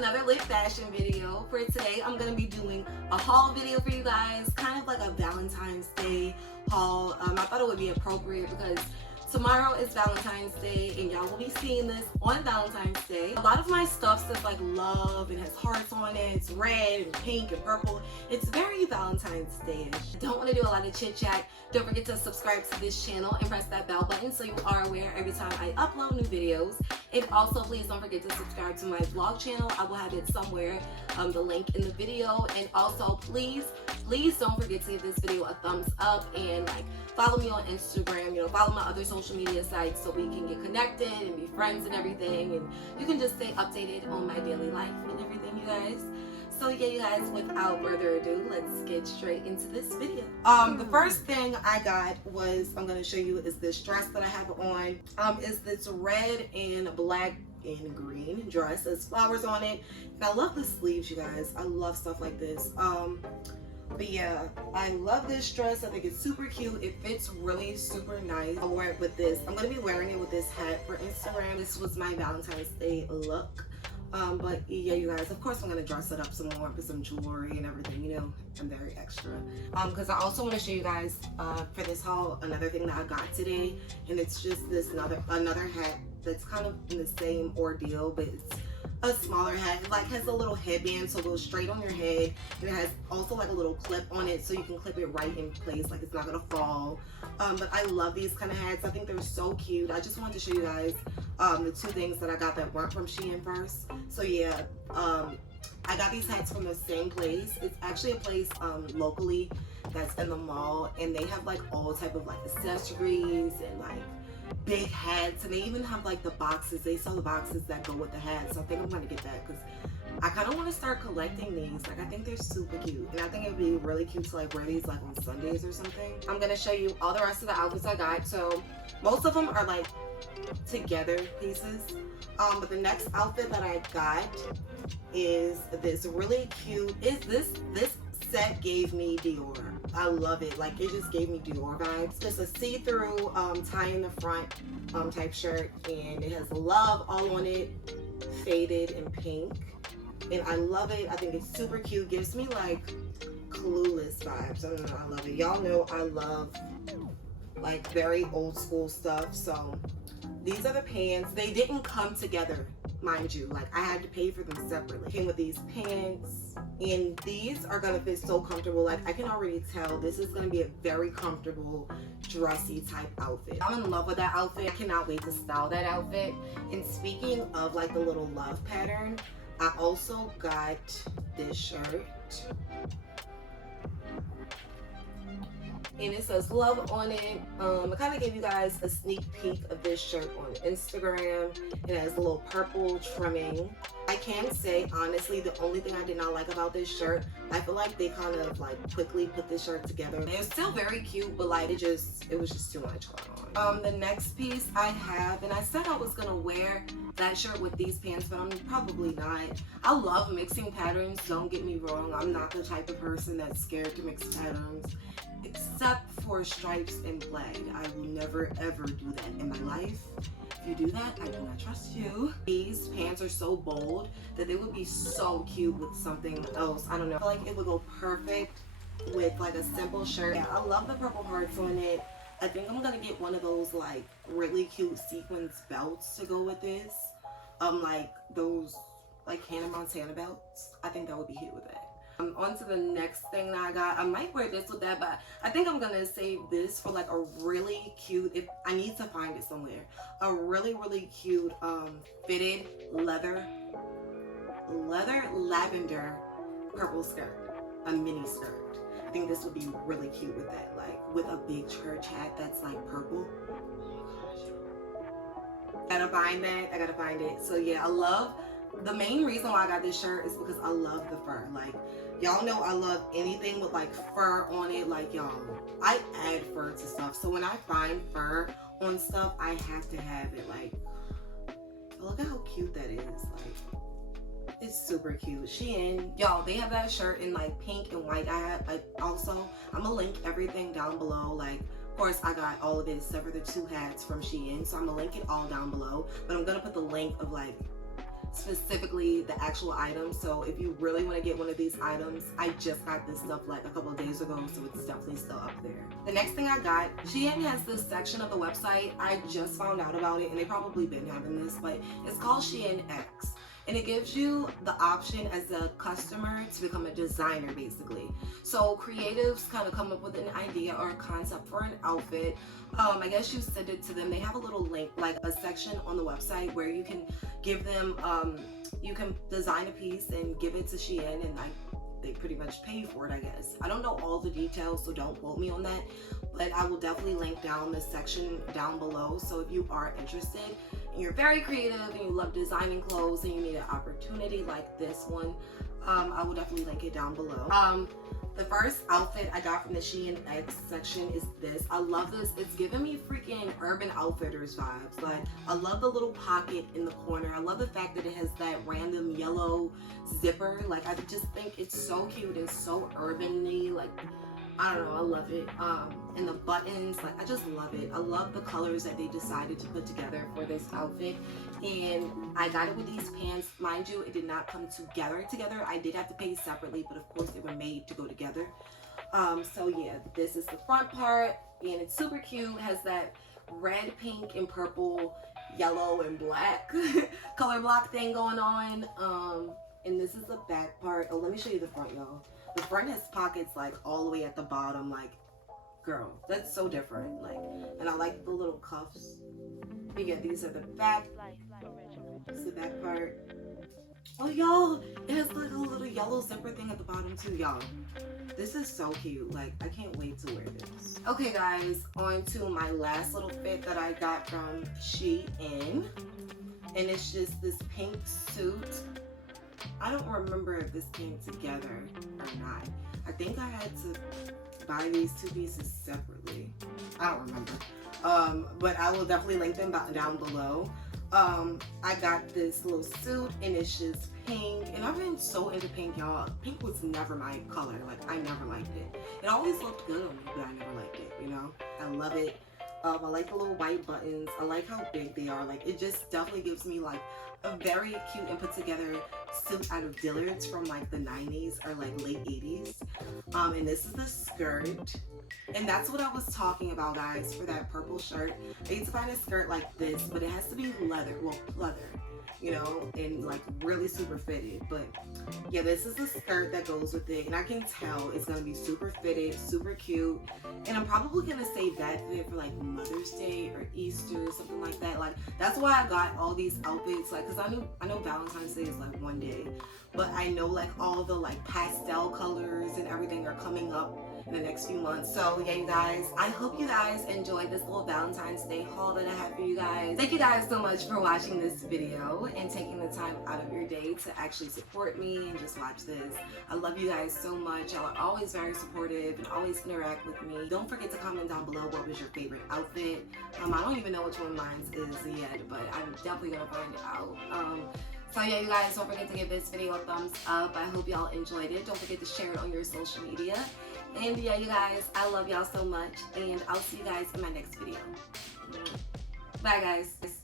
another lit fashion video. For today, I'm gonna be doing a haul video for you guys, kind of like a Valentine's Day haul. I thought it would be appropriate because tomorrow is Valentine's Day and y'all will be seeing this on Valentine's Day. A lot of my stuff says like love and has hearts on it. It's red and pink and purple. It's very Valentine's Day-ish. Don't want to do a lot of chit chat. Don't forget to subscribe to this channel and press that bell button so you are aware every time I upload new videos. And also please don't forget to subscribe to my vlog channel. I will have it somewhere, the link in the video. And also please don't forget to give this video a thumbs up and like follow me on Instagram, follow my other social media sites so we can get connected and be friends and everything, and you can just stay updated on my daily life and everything, you guys. So yeah, you guys, without further ado, let's get straight into this video. The first thing I got was, I'm gonna show you, is this dress that I have on. Is this red and black and green dress. There's flowers on it. And I love the sleeves, you guys. I love stuff like this. But yeah, I love this dress. I think it's super cute. It fits really super nice. I'll wear it with this. I'm gonna be wearing it with this hat for Instagram. This was my Valentine's Day look. But yeah, you guys, of course I'm gonna dress it up some more with some jewelry and everything, I'm very extra. Because I also want to show you guys for this haul another thing that I got today, and it's just this another hat that's kind of in the same ordeal, but it's a smaller hat. It like has a little headband so it goes straight on your head, and it has also like a little clip on it so you can clip it right in place, like it's not gonna fall. But I love these kind of hats. I think they're so cute. I just wanted to show you guys the two things that I got that weren't from Shein first. So yeah, I got these hats from the same place. It's actually a place locally that's in the mall, and they have like all type of like accessories and like big hats, and they even have like the boxes. They sell the boxes that go with the hats. So I think I'm gonna get that because I kind of want to start collecting these. Like, I think they're super cute, and I think it would be really cute to like wear these like on Sundays or something. I'm gonna show you all the rest of the outfits I got. So most of them are like together pieces, but the next outfit that I got is this really cute. This set gave me Dior. I love it. Like, it just gave me Dior vibes. Just a see-through tie in the front type shirt, and it has love all on it, faded and pink, and I love it. I think it's super cute. Gives me like Clueless vibes. I don't know, I love it. Y'all know I love like very old school stuff. So these are the pants. They didn't come together, mind you. Like, I had to pay for them separately. Came with these pants, and these are gonna fit so comfortable. Like, I can already tell this is gonna be a very comfortable dressy type outfit. I'm in love with that outfit. I cannot wait to style that outfit. And speaking of like the little love pattern, I also got this shirt, and it says love on it. I kind of gave you guys a sneak peek of this shirt on Instagram. It has a little purple trimming. I can say honestly, the only thing I did not like about this shirt, I feel like they kind of like quickly put this shirt together. It's still very cute, but like it was just too much going on. The next piece I have, and I said I was gonna wear that shirt with these pants, but I'm probably not. I love mixing patterns, don't get me wrong. I'm not the type of person that's scared to mix patterns, except for stripes and plaid. I will never ever do that in my life. If you do that, I do not trust you. These pants are so bold that they would be so cute with something else. I don't know. I feel like it would go perfect with like a simple shirt. Yeah, I love the purple hearts on it. I think I'm gonna get one of those like really cute sequins belts to go with this. Like those like Hannah Montana belts. I think that would be cute with that. On to the next thing that I got. I might wear this with that, but I think I'm gonna save this for like a really cute, if I need to find it somewhere, a really cute fitted leather lavender purple skirt, a mini skirt. I think this would be really cute with that, like with a big church hat that's like purple. Gotta find that. I gotta find it. So yeah, I love, the main reason why I got this shirt is because I love the fur. Like, y'all know I love anything with like fur on it. Like, y'all, I add fur to stuff. So when I find fur on stuff, I have to have it. Like, look at how cute that is. Like, it's super cute. Shein, y'all, they have that shirt in like pink and white. I'm gonna link everything down below. Like, of course, I got all of it except for the two hats from Shein, so I'm gonna link it all down below. But I'm gonna put the link of like specifically the actual items. So if you really want to get one of these items, I just got this stuff like a couple of days ago, so it's definitely still up there. The next thing I got, Shein has this section of the website. I just found out about it, and they probably been having this, but it's called Shein X. And it gives you the option as a customer to become a designer, basically. So creatives kind of come up with an idea or a concept for an outfit. I guess you send it to them. They have a little link, like a section on the website where you can give them, you can design a piece and give it to Shein, and they pretty much pay for it, I guess. I don't know all the details, so don't quote me on that, but I will definitely link down the section down below. So if you are interested and you're very creative and you love designing clothes and you need an opportunity like this one, I will definitely link it down below. The first outfit I got from the Shein X section is this. I love this. It's giving me freaking Urban Outfitters vibes. Like, I love the little pocket in the corner. I love the fact that it has that random yellow zipper. Like, I just think it's so cute and so urban-y. Like, I don't know, I love it. And the buttons, like, I just love it. I love the colors that they decided to put together for this outfit. And I got it with these pants. Mind you, it did not come together. I did have to pay separately, but of course they were made to go together. So yeah, this is the front part, and it's super cute. It has that red, pink, and purple, yellow, and black color block thing going on. And this is the back part. Oh, let me show you the front, y'all. The front has pockets like all the way at the bottom. Like, girl, that's so different. Like, and I like the little cuffs. But yeah, these are the back. This is the back part. Oh, y'all, it has like a little yellow zipper thing at the bottom too, y'all. This is so cute. Like, I can't wait to wear this. Okay, guys, on to my last little fit that I got from Shein. And it's just this pink suit. I don't remember if this came together or not. I think I had to buy these two pieces separately. I don't remember. But I will definitely link them down below. I got this little suit, and it's just pink. And I've been so into pink, y'all. Pink was never my color. Like, I never liked it. It always looked good on me, but I never liked it, you know? I love it. I like the little white buttons. I like how big they are. Like, it just definitely gives me like a very cute and put together suit out of Dillard's from like the 90s or like late 80s. And this is the skirt. And that's what I was talking about, guys, for that purple shirt. I need to find a skirt like this, but it has to be leather, well, pleather, you know, and like really super fitted. But yeah, this is the skirt that goes with it, and I can tell it's gonna be super fitted, super cute. And I'm probably gonna save that fit for like Mother's Day or Easter or something like that. Like, that's why I got all these outfits, like, because I know Valentine's Day is like one day, but I know like all the like pastel colors and everything are coming up in the next few months. So yeah, you guys, I hope you guys enjoyed this little Valentine's Day haul that I have for you guys. Thank you guys so much for watching this video and taking the time out of your day to actually support me and just watch this. I love you guys so much. Y'all are always very supportive and always interact with me. Don't forget to comment down below what was your favorite outfit. I don't even know which one mine is yet, but I'm definitely gonna find it out. So yeah, you guys, don't forget to give this video a thumbs up. I hope y'all enjoyed it. Don't forget to share it on your social media. And yeah, you guys, I love y'all so much, and I'll see you guys in my next video. Bye, guys.